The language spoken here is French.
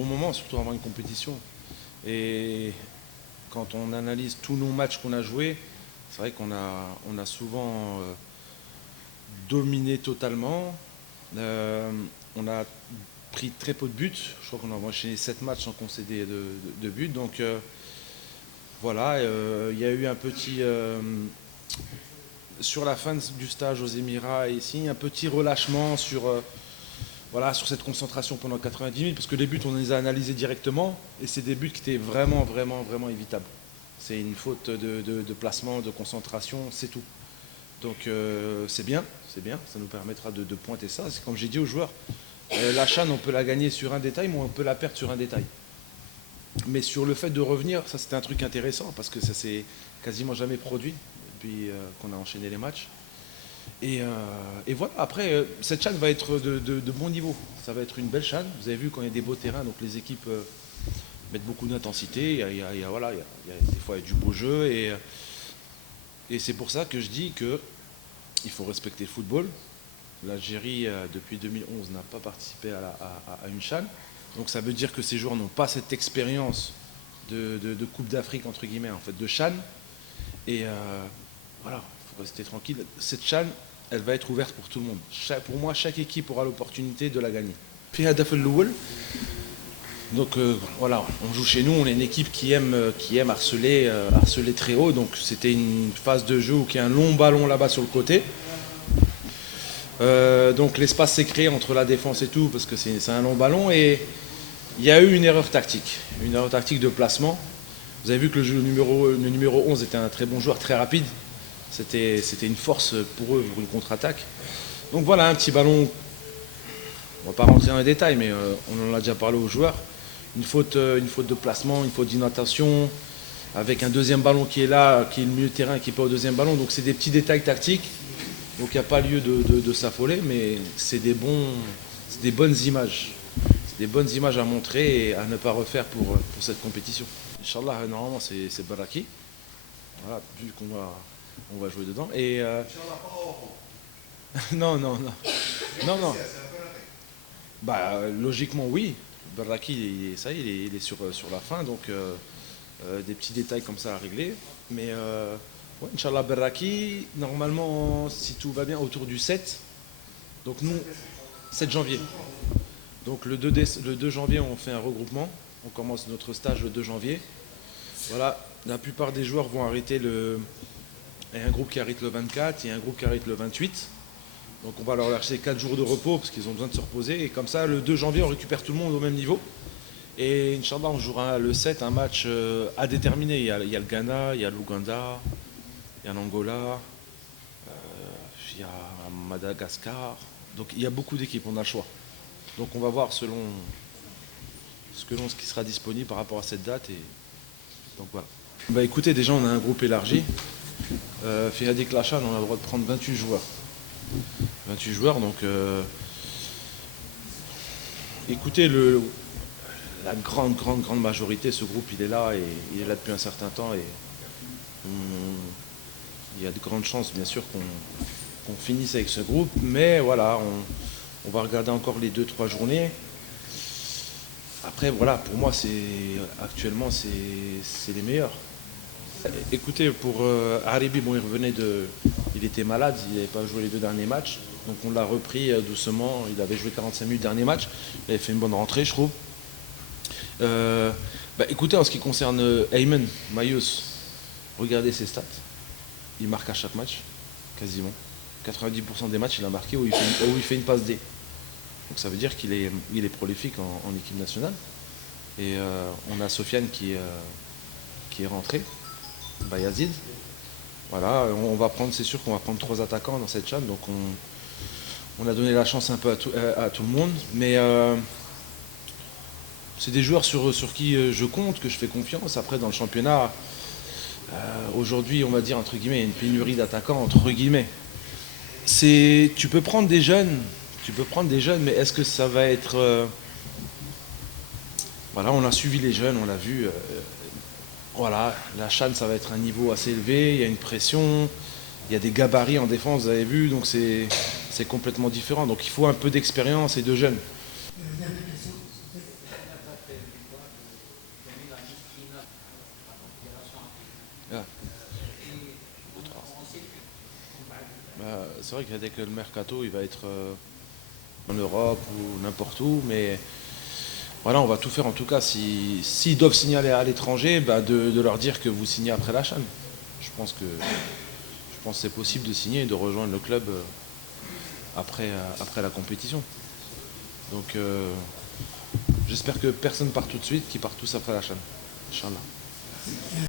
bon moment, surtout avant une compétition. Et quand on analyse tous nos matchs qu'on a joués, c'est vrai qu'on a souvent dominé totalement. On a pris très peu de buts. Je crois qu'on a enchaîné 7 matchs sans concéder de buts. Donc voilà, il y a eu un petit... sur la fin du stage aux Émirats ici, un petit relâchement voilà, sur cette concentration pendant 90 minutes, parce que les buts, on les a analysés directement, et c'est des buts qui étaient vraiment, vraiment, vraiment évitables. C'est une faute de placement, de concentration, c'est tout. Donc c'est bien, ça nous permettra de pointer ça. C'est comme j'ai dit aux joueurs, la CHAN, on peut la gagner sur un détail, mais on peut la perdre sur un détail. Mais sur le fait de revenir, ça c'était un truc intéressant, parce que ça s'est quasiment jamais produit depuis qu'on a enchaîné les matchs. Et voilà, après, cette CHAN va être de bon niveau. Ça va être une belle CHAN. Vous avez vu quand il y a des beaux terrains, donc les équipes mettent beaucoup d'intensité. Voilà, des fois, il y a du beau jeu. Et c'est pour ça que je dis qu'il faut respecter le football. L'Algérie, depuis 2011, n'a pas participé à une CHAN. Donc ça veut dire que ces joueurs n'ont pas cette expérience de Coupe d'Afrique, entre guillemets, en fait, de CHAN. Et voilà, il faut rester tranquille. Cette CHAN, elle va être ouverte pour tout le monde. Pour moi, chaque équipe aura l'opportunité de la gagner. Puis Hadaf el-Loul. Donc voilà, on joue chez nous, on est une équipe qui aime harceler très haut. Donc c'était une phase de jeu où il y a un long ballon là-bas sur le côté. Donc l'espace s'est créé entre la défense et tout, parce que c'est un long ballon. Et il y a eu une erreur tactique de placement. Vous avez vu que le numéro 11 était un très bon joueur, très rapide. C'était une force pour eux, pour une contre-attaque. Donc voilà, un petit ballon, on ne va pas rentrer dans les détails, mais on en a déjà parlé aux joueurs. Une faute de placement, une faute d'inattention, avec un deuxième ballon qui est là, qui est le milieu de terrain, qui n'est pas au deuxième ballon. Donc c'est des petits détails tactiques. Donc il n'y a pas lieu de s'affoler, mais c'est des bonnes images. C'est des bonnes images à montrer et à ne pas refaire pour cette compétition. Inch'Allah, normalement c'est Baraki. Voilà, vu qu'on va jouer dedans. Et non. Bah logiquement oui. Baraki, ça y est, il est sur la fin, donc des petits détails comme ça à régler. Mais ouais, Inch'Allah Baraki, normalement, si tout va bien, autour du 7. Donc nous, 7 janvier. Donc le 2 janvier, on fait un regroupement. On commence notre stage le 2 janvier. Voilà, la plupart des joueurs vont arrêter il y a un groupe qui arrête le 24, il y a un groupe qui arrête le 28. Donc on va leur lâcher 4 jours de repos parce qu'ils ont besoin de se reposer. Et comme ça, le 2 janvier, on récupère tout le monde au même niveau. Et Inch'Allah, on jouera le 7, un match à déterminer. Il y a le Ghana, il y a l'Ouganda, il y a l'Angola, il y a Madagascar. Donc il y a beaucoup d'équipes, on a le choix. Donc on va voir selon ce qui sera disponible par rapport à cette date. Et donc voilà. Bah écoutez, déjà on a un groupe élargi. Fiadik Lachan, on a le droit de prendre 28 joueurs. 28 joueurs, donc écoutez, la grande majorité, ce groupe il est là et il est là depuis un certain temps et il y a de grandes chances bien sûr qu'on finisse avec ce groupe, mais voilà, on va regarder encore les 2-3 journées. Après voilà, pour moi actuellement c'est les meilleurs. Écoutez, pour Haribi, bon, il était malade, il n'avait pas joué les 2 derniers matchs, donc on l'a repris doucement. Il avait joué 45 minutes dernier match, il avait fait une bonne rentrée, je trouve. Écoutez, en ce qui concerne Ayman Mayous, regardez ses stats. Il marque à chaque match, quasiment. 90% des matchs, il a marqué où il fait une passe D. Donc ça veut dire qu'il est prolifique en équipe nationale. Et on a Sofiane qui est rentré. Bayazid. Voilà, c'est sûr qu'on va prendre 3 attaquants dans cette CHAN, donc on a donné la chance un peu à tout le monde, mais c'est des joueurs sur qui je compte, que je fais confiance. Après, dans le championnat, aujourd'hui, on va dire, entre guillemets, il y a une pénurie d'attaquants, entre guillemets. Tu peux prendre des jeunes, mais est-ce que ça va être... Voilà, on a suivi les jeunes, on l'a vu... Voilà, la CHAN, ça va être un niveau assez élevé, il y a une pression, il y a des gabarits en défense, vous avez vu, donc c'est complètement différent. Donc il faut un peu d'expérience et de jeunes. Ah. C'est vrai qu'avec le mercato, il va être en Europe ou n'importe où, mais voilà, on va tout faire en tout cas. S'ils doivent signaler à l'étranger, de leur dire que vous signez après la CHAN. Je pense que c'est possible de signer et de rejoindre le club après la compétition. Donc j'espère que personne part tout de suite, qu'ils partent tous après la CHAN. Inch'Allah.